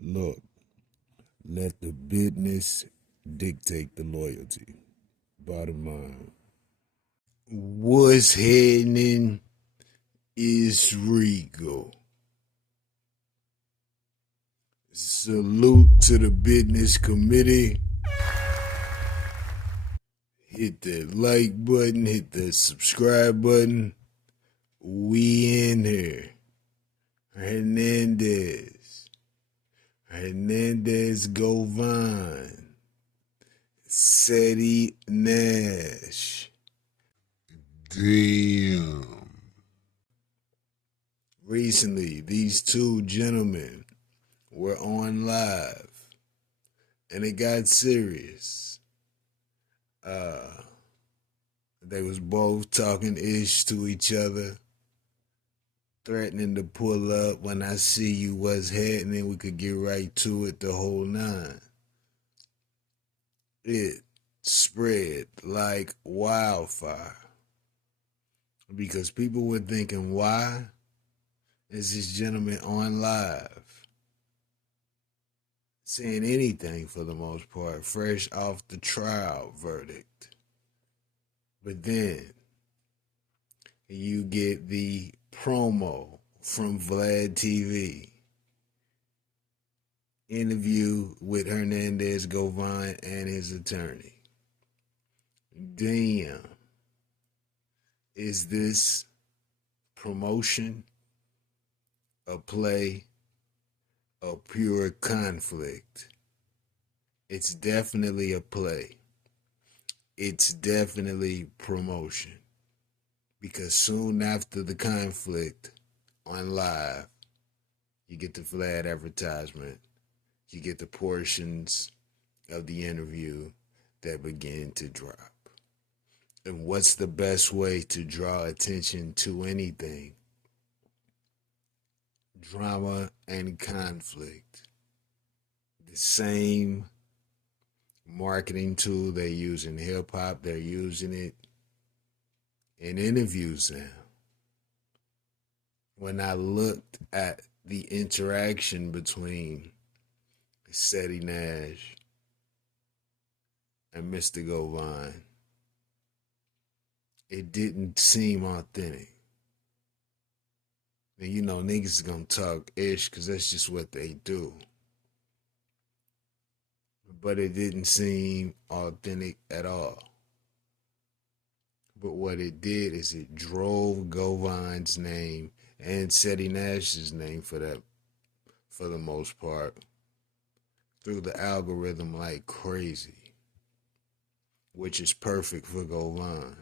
Look, let the business dictate the loyalty. Bottom line. What's happening is Rico. Salute to the business committee. Hit that like button, hit the subscribe button. We in here. Hernandez. Hernandez GOVAN. CEDDY NASH. Damn. Recently, these two gentlemen were on live and it got serious. They was both talking ish to each other, threatening to pull up when I see you what's happening, we could get right to it, the whole nine. It spread like wildfire because people were thinking, why is this gentleman on live saying anything for the most part, fresh off the trial verdict? But then you get the promo from Vlad TV. Interview with Hernandez GOVAN and his attorney. Damn. Is this promotion, a play, a pure conflict? It's definitely a play. It's definitely promotion. Because soon after the conflict on live, you get the Vlad advertisement. You get the portions of the interview that begin to drop. And what's the best way to draw attention to anything? Drama and conflict. The same marketing tool they use in hip hop, they're using it in interviews now. When I looked at the interaction between CEDDY NASH and Mr. GOVAN, it didn't seem authentic. And you know, niggas is gonna talk ish because that's just what they do. But it didn't seem authentic at all. But what it did is it drove GOVAN's name and CEDDY NASH's name for the most part through the algorithm like crazy, which is perfect for GOVAN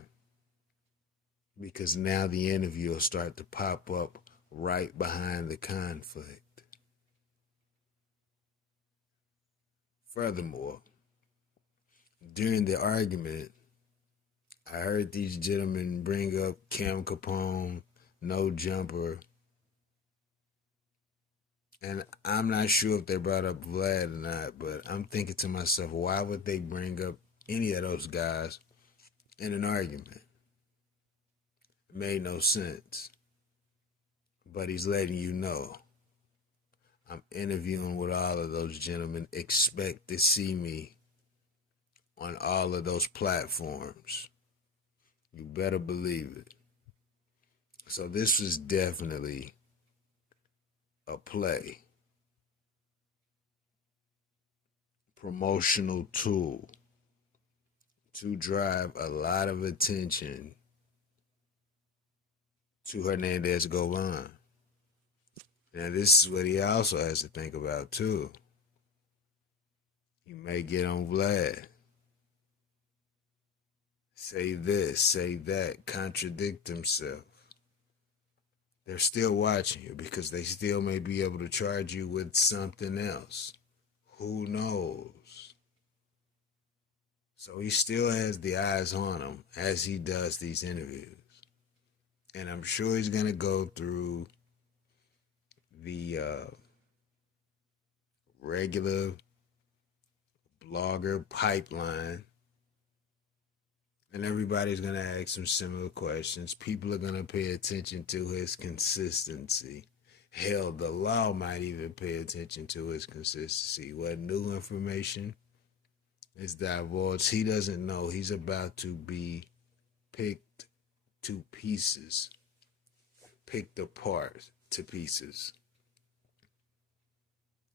because now the interview will start to pop up right behind the conflict. Furthermore, during the argument, I heard these gentlemen bring up Cam Capone, No Jumper, and I'm not sure if they brought up Vlad or not, but I'm thinking to myself, why would they bring up any of those guys in an argument? It made no sense. But he's letting you know I'm interviewing with all of those gentlemen. Expect to see me on all of those platforms. You better believe it. So this was definitely a play, promotional tool to drive a lot of attention to Hernandez GOVAN. Now this is what he also has to think about too. He may get on Vlad, say this, say that, contradict himself. They're still watching you because they still may be able to charge you with something else. Who knows? So he still has the eyes on him as he does these interviews. And I'm sure he's going to go through the regular blogger pipeline. And everybody's going to ask him similar questions. People are going to pay attention to his consistency. Hell, the law might even pay attention to his consistency. What new information is divulged, he doesn't know. He's about to be picked to pieces, picked apart to pieces.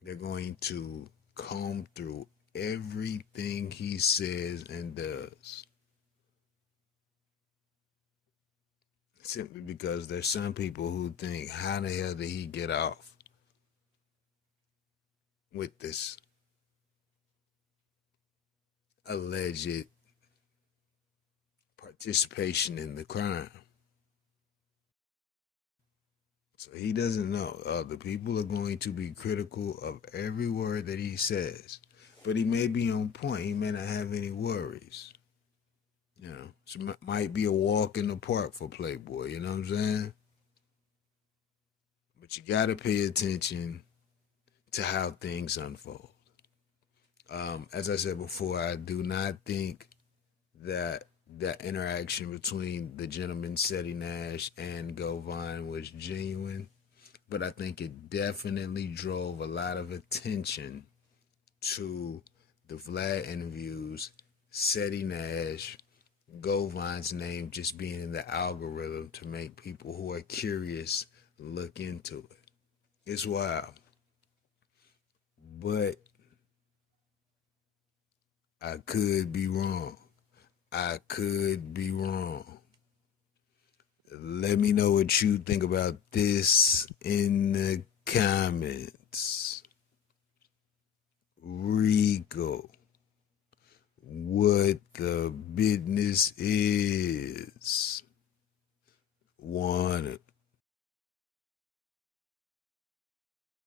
They're going to comb through everything he says and does. Simply because there's some people who think, how the hell did he get off with this alleged participation in the crime? So he doesn't know. The people are going to be critical of every word that he says. But he may be on point. He may not have any worries. You know, so it might be a walk in the park for Playboy. You know what I'm saying? But you got to pay attention to how things unfold. As I said before, I do not think that that interaction between the gentleman CEDDY Nash and GOVAN was genuine, but I think it definitely drove a lot of attention to the Vlad interviews, CEDDY Nash, GOVAN's name just being in the algorithm to make people who are curious look into it. It's wild. But I could be wrong. I could be wrong. Let me know what you think about this in the comments. Rico, what the business is. Want it.